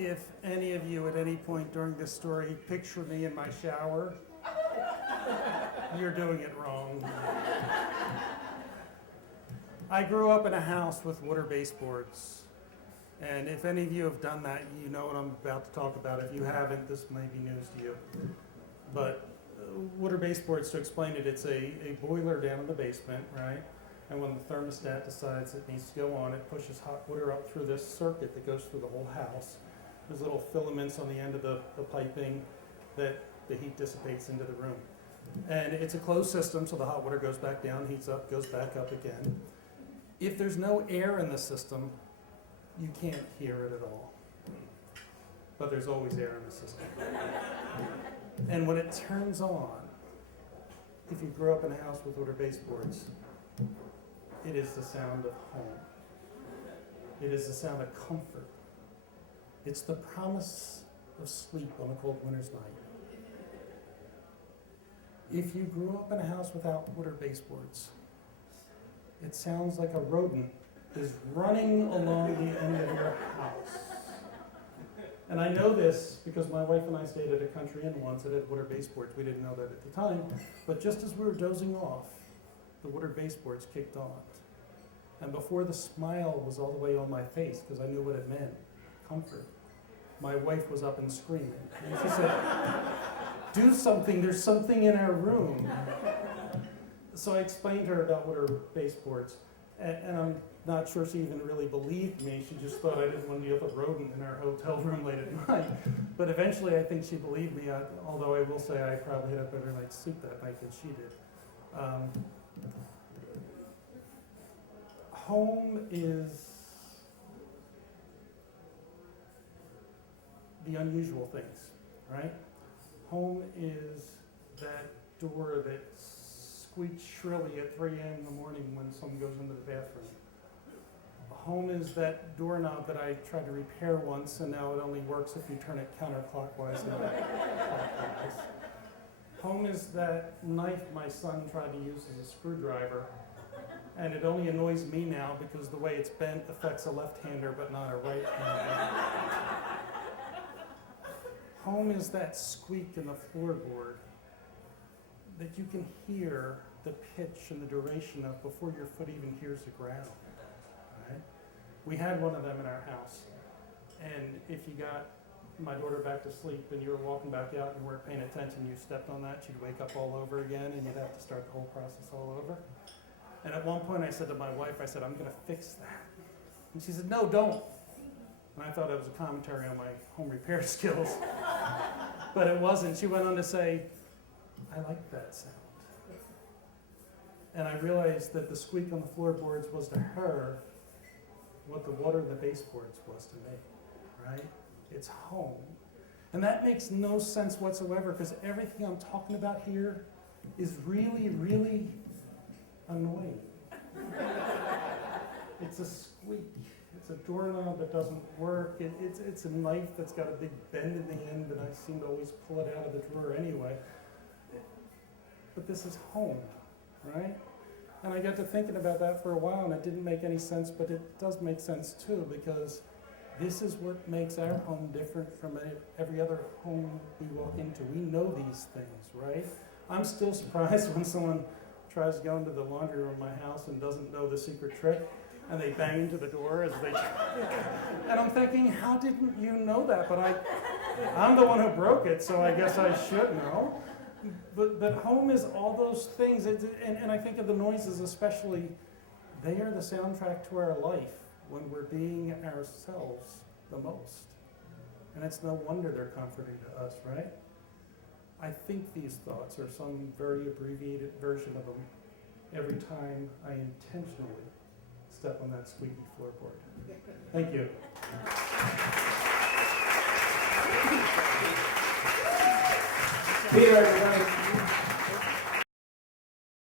If any of you at any point during this story picture me in my shower, you're doing it wrong. I grew up in a house with water baseboards. And if any of you have done that, you know what I'm about to talk about. If you haven't, this may be news to you. But water baseboards, to explain it, it's a boiler down in the basement, right? And when the thermostat decides it needs to go on, it pushes hot water up through this circuit that goes through the whole house. There's little filaments on the end of the piping that the heat dissipates into the room. And it's a closed system, so the hot water goes back down, heats up, goes back up again. If there's no air in the system, you can't hear it at all. But there's always air in the system. And when it turns on, if you grew up in a house with water baseboards, it is the sound of home. It is the sound of comfort. It's the promise of sleep on a cold winter's night. If you grew up in a house without water baseboards, it sounds like a rodent is running along the end of your house. And I know this because my wife and I stayed at a country inn once that had water baseboards. We didn't know that at the time, but just as we were dozing off, the water baseboards kicked on. And before the smile was all the way on my face, because I knew what it meant, comfort, my wife was up and screaming. And she said, "Do something, there's something in our room." So I explained to her about water baseboards, and I'm not sure she even really believed me. She just thought I didn't want to deal with a rodent in our hotel room late at night. But eventually I think she believed me, although I will say I probably had a better night's sleep that night than she did. Home is the unusual things, right? Home is that door that squeaks shrilly at 3 a.m. in the morning when someone goes into the bathroom. Home is that doorknob that I tried to repair once, and now it only works if you turn it counterclockwise, not clockwise. Home is that knife my son tried to use as a screwdriver, and it only annoys me now because the way it's bent affects a left-hander but not a right-hander. Home is that squeak in the floorboard that you can hear the pitch and the duration of before your foot even hears the ground. Right? We had one of them in our house, and if you got my daughter back to sleep and you were walking back out and you weren't paying attention, you stepped on that, she'd wake up all over again and you'd have to start the whole process all over. And at one point I said to my wife, I said, "I'm going to fix that." And she said, "No, don't." And I thought it was a commentary on my home repair skills. But it wasn't. She went on to say, "I like that sound." And I realized that the squeak on the floorboards was to her what the water in the baseboards was to me, right? It's home. And that makes no sense whatsoever because everything I'm talking about here is really, really annoying. It's a squeak. It's a doorknob that doesn't work. It's a knife that's got a big bend in the end, and I seem to always pull it out of the drawer anyway. But this is home, right? And I got to thinking about that for a while, and it didn't make any sense, but it does make sense too, because this is what makes our home different from every other home we walk into. We know these things, right? I'm still surprised when someone tries to go into the laundry room in my house and doesn't know the secret trick, and they bang into the door as they and I'm thinking, how didn't you know that? But I'm the one who broke it, so I guess I should know. But home is all those things, and I think of the noises especially. They are the soundtrack to our life when we're being ourselves the most. And it's no wonder they're comforting to us, right? I think these thoughts are some very abbreviated version of them every time I intentionally step on that squeaky floorboard. Thank you. Peter, everybody.